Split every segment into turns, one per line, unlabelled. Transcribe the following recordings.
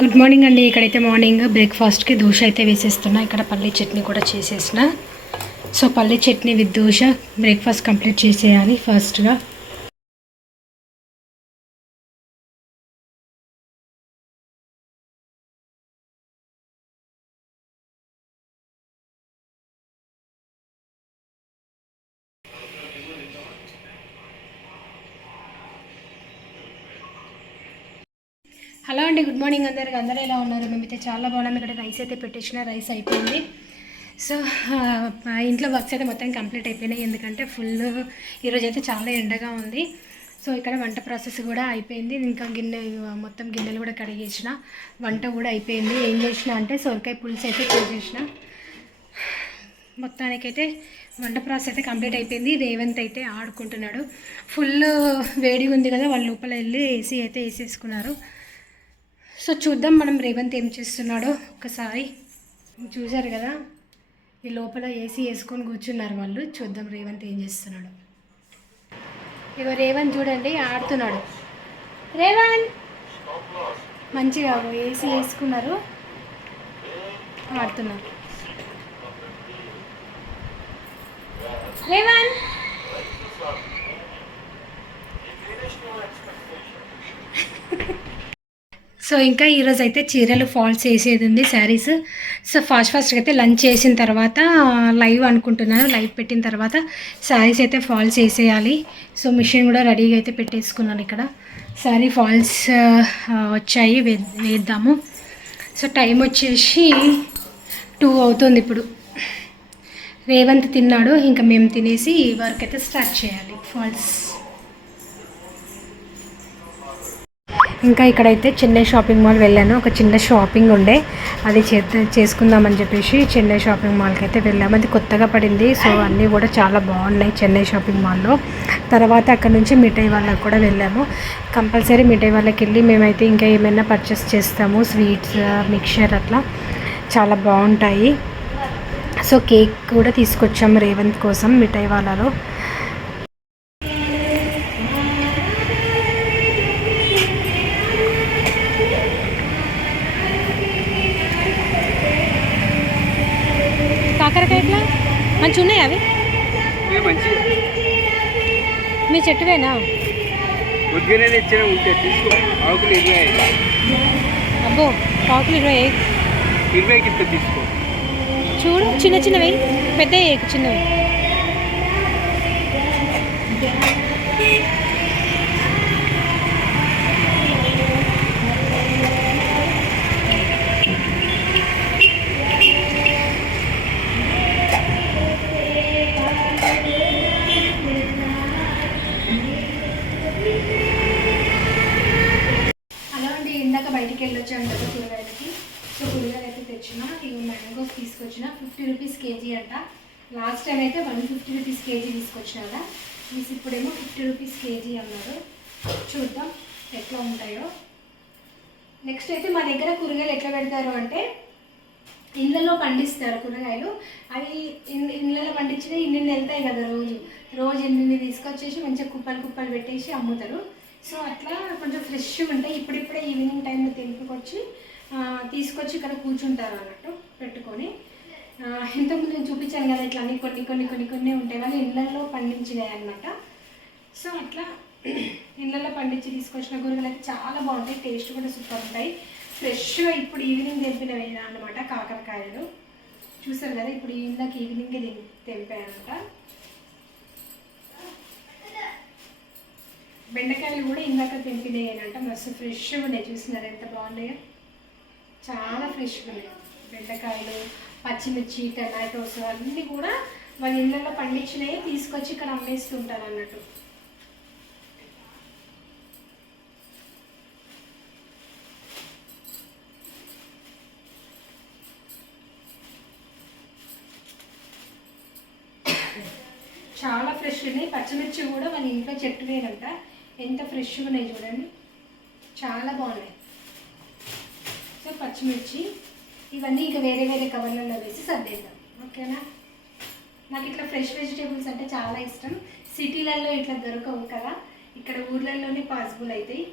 Good morning అండి. ఇక్కడైతే morning బ్రేక్ఫాస్ట్కి దోశ అయితే వేసేస్తున్నా. ఇక్కడ పల్లి చట్నీ కూడా చేసేసిన. సో పల్లి chutney with dosa breakfast complete చేసేయాలి ఫస్ట్గా హలో అండి గుడ్ మార్నింగ్ అందరికి. అందరూ ఎలా ఉన్నారు? మేమైతే చాలా బాగున్నాం. ఇక్కడ రైస్ అయితే పెట్టేసిన రైస్ అయిపోయింది. సో ఇంట్లో వర్క్స్ అయితే మొత్తం కంప్లీట్ అయిపోయినాయి. ఎందుకంటే ఫుల్ ఈరోజు అయితే చాలా ఎండగా ఉంది. సో ఇక్కడ వంట ప్రాసెస్ కూడా అయిపోయింది. ఇంకా గిన్నె మొత్తం గిన్నెలు కూడా కడిగేసిన. వంట కూడా అయిపోయింది. ఏం చేసిన అంటే సొరకాయ పులుసు అయితే చేసేసిన మొత్తానికైతే వంట ప్రాసెస్ అయితే కంప్లీట్ అయిపోయింది. రేవంత్ అయితే ఆడుకుంటున్నాడు. ఫుల్ వేడిగా ఉంది కదా వాళ్ళ లోపల వెళ్ళి ఏసీ అయితే వేసేసుకున్నారు. సో చూద్దాం మనం రేవంత్ ఏం చేస్తున్నాడో ఒకసారి. చూశారు కదా ఈ లోపల ఏసీ వేసుకొని కూర్చున్నారు వాళ్ళు. చూద్దాం రేవంత్ ఏం చేస్తున్నాడు. ఇగో రేవంత్ చూడండి ఆడుతున్నాడు. రేవంత్! మంచిగా ఏసీ వేసుకున్నారు. ఆడుతున్నారు. రేవంత్! సో ఇంకా ఈరోజు అయితే చీరలు ఫాల్స్ వేసేది ఉంది శారీస్. సో ఫాస్ట్ ఫాస్ట్గా అయితే లంచ్ చేసిన తర్వాత లైవ్ అనుకుంటున్నాను లైవ్ పెట్టిన తర్వాత శారీస్ అయితే ఫాల్స్ వేసేయాలి సో మిషన్ కూడా రెడీగా అయితే పెట్టేసుకున్నాను ఇక్కడ. శారీ ఫాల్స్ వచ్చాయి వే వేద్దాము. సో టైం వచ్చేసి టూ అవుతుంది ఇప్పుడు. రేవంత్ తిన్నాడు ఇంకా మేము తినేసి వర్క్ అయితే స్టార్ట్ చేయాలి. ఫాల్స్. ఇంకా ఇక్కడైతే చెన్నై షాపింగ్ మాల్ వెళ్ళాను. ఒక చిన్న షాపింగ్ ఉండే. అది చే చేసుకుందామని చెప్పేసి చెన్నై షాపింగ్ మాల్కి అయితే వెళ్ళాము. అది కొత్తగా పడింది. సో అన్నీ కూడా చాలా బాగున్నాయి చెన్నై షాపింగ్ మాల్లో. తర్వాత అక్కడ నుంచి మిఠాయి వాళ్ళకి కూడా వెళ్ళాము. కంపల్సరీ మిఠాయి వాళ్ళకి వెళ్ళి మేమైతే ఇంకా ఏమైనా పర్చేస్ చేస్తాము. స్వీట్స్ మిక్చర్ అట్లా చాలా బాగుంటాయి. సో కేక్ కూడా తీసుకొచ్చాము రేవంత్ కోసం మిఠాయి వాళ్ళలో. కాకరకాయట్లా మంచి ఉన్నాయి అవి? మీ చెట్టువేనా?
ఆకులు ఇరవై ఐదు
అబ్బో కాకులు ఇరవై చూడు చిన్న చిన్నవి. పెద్ద చిన్నవి. కేజీ అంట. లాస్ట్ టైం అయితే వన్ ఫిఫ్టీ రూపీస్ కేజీ తీసుకొచ్చిన కదా. మీస్ ఇప్పుడేమో ఫిఫ్టీ రూపీస్ కేజీ అన్నారు. చూద్దాం ఎట్లా ఉంటాయో. నెక్స్ట్ అయితే మా దగ్గర కూరగాయలు ఎట్లా పెడతారు అంటే ఇళ్ళలో పండిస్తారు కూరగాయలు. అవి ఇన్- ఇళ్ళలో పండించిన ఇన్ని వెళ్తాయి కదా రోజు. రోజు ఇన్ని తీసుకొచ్చేసి మంచిగా కుప్పలు కుప్పలు పెట్టేసి అమ్ముతారు. సో అట్లా కొంచెం ఫ్రెష్గా ఉంటాయి. ఇప్పుడిప్పుడే ఈవినింగ్ టైంలో తెంపుకొచ్చి తీసుకొచ్చి ఇక్కడ కూర్చుంటారు అన్నట్టు పెట్టుకొని. ఇంతకుముందు నేను చూపించాను కదా ఇట్లా అన్ని కొన్ని కొన్ని కొన్ని కొన్ని ఉంటాయి. వాళ్ళు ఇళ్ళల్లో పండించినాయి అనమాట సో అట్లా ఇళ్ళల్లో పండించి తీసుకొచ్చిన కూరగాయలు అయితే చాలా బాగుంటాయి. టేస్ట్ కూడా సూపర్ ఉంటాయి. ఫ్రెష్గా ఇప్పుడు ఈవినింగ్ తెంపినవి అనమాట కాకరకాయలు. చూసారు కదా ఇప్పుడు ఇందాక ఈవినింగ్ తెంపాయనమాట బెండకాయలు కూడా ఇందాక తెంపినాయి అనమాట మస్తు ఫ్రెష్గా ఉన్నాయి. చూసినారు ఎంత బాగున్నాయో? చాలా ఫ్రెష్గా ఉన్నాయి. బెండకాయలు పచ్చిమిర్చి టమాటోస్ అన్నీ కూడా వాళ్ళ ఇళ్ళల్లో పండించినవి తీసుకొచ్చి ఇక్కడ అమ్మేస్తుంటారు అన్నట్టు. చాలా ఫ్రెష్ ఉన్నాయి. పచ్చిమిర్చి కూడా మన ఇంట్లో చెట్టు లేదంట ఎంత ఫ్రెష్గా ఉన్నాయి చూడండి. చాలా బాగున్నాయి. సో పచ్చిమిర్చి. ఇవన్నీ ఇక వేరే వేరే కవర్లలో వేసి సర్దేద్దాం. ఓకేనా? నాకు ఇట్లా ఫ్రెష్ వెజిటేబుల్స్ అంటే చాలా ఇష్టం. సిటీలలో ఇట్లా దొరకవు కదా. ఇక్కడ ఊర్లలోనే పాసిబుల్ అవుతాయి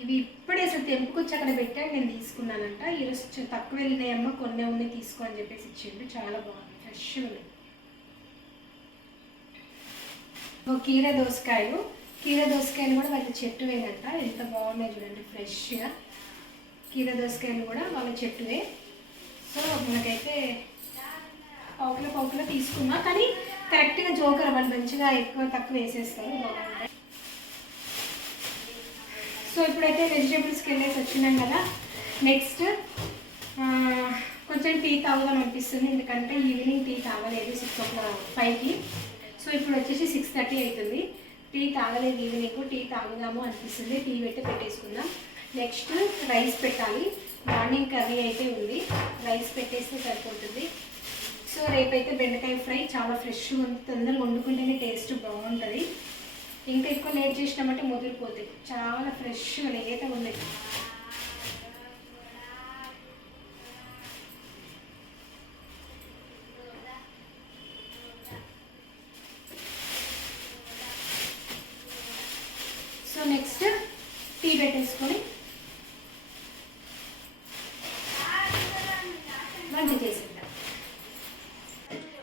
ఇవి ఇప్పుడే అసలు తెంపుకొచ్చి అక్కడ పెట్టాను నేను తీసుకున్నానంట. ఈరోజు తక్కువ వెళ్ళినాయమ్మ కొన్ని ఉన్నాయి తీసుకో అని చెప్పేసి ఇచ్చిండు చాలా బాగుంది. ఫ్రెష్ ఉన్నాయి ఓ కీర దోసకాయలు. కీర దోసకాయలు కూడా వాళ్ళ చెట్టు వేనంట ఎంత బాగున్నాయి చూడండి ఫ్రెష్గా. కీర దోసకాయలు కూడా వాళ్ళ చెట్టువే. సో మనకైతే పావుకిలో పావుకిలో తీసుకున్నా కానీ కరెక్ట్గా జోకర్ అవ్వండి మంచిగా ఎక్కువ తక్కువ వేసేస్తారు బాగుంటాయి సో ఇప్పుడైతే వెజిటేబుల్స్కి వెళ్ళేసి వచ్చినాం కదా. నెక్స్ట్ కొంచెం టీ తాగుదాం అనిపిస్తుంది ఎందుకంటే ఈవినింగ్ టీ తాగలేదు సిక్స్ ఓ క్లాక్ ఫైవ్కి. సో ఇప్పుడు వచ్చేసి సిక్స్ థర్టీ అవుతుంది. టీ తాగలేదు ఈవినింగ్ టీ తాగుదాము అనిపిస్తుంది. టీ పెట్టి పెట్టేసుకుందాం. నెక్స్ట్ రైస్ పెట్టాలి. మార్నింగ్ కర్రీ అయితే ఉంది. రైస్ పెట్టేస్తే సరిపోతుంది. సో రేపైతే బెండకాయ ఫ్రై చాలా ఫ్రెష్గా ఉంది. తొందరగా వండుకుంటేనే టేస్ట్ బాగుంటుంది. ఇంకా ఎక్కువ లేట్ చేసినామంటే ముదిరిపోతాయి చాలా ఫ్రెష్గా లేతగా ఉంది. సో నెక్స్ట్ టీ పెట్టేసుకొని వంట చేసేద్దాం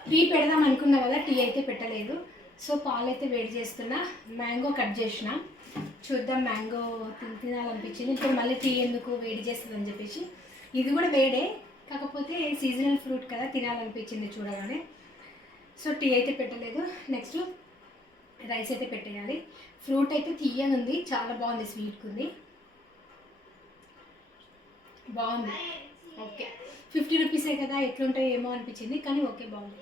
టీ పెడదాం అనుకున్నా కదా టీ అయితే పెట్టలేదు. సో పాలు అయితే వేడి చేస్తున్నా. మ్యాంగో కట్ చేసిన. చూద్దాం మ్యాంగో తినాలనిపించింది. ఇప్పుడు మళ్ళీ టీ ఎందుకు వేడి చేస్తుందని చెప్పేసి. ఇది కూడా వేడే. కాకపోతే సీజనల్ ఫ్రూట్ కదా తినాలనిపించింది చూడగానే. సో టీ అయితే పెట్టలేదు. నెక్స్ట్ రైస్ అయితే పెట్టేయాలి. ఫ్రూట్ అయితే తీయనుంది. చాలా బాగుంది స్వీట్గా ఉంది బాగుంది. ఓకే ఫిఫ్టీ రూపీసే కదా ఎట్లుంటాయో ఏమో అనిపించింది. కానీ ఓకే బాగుంది.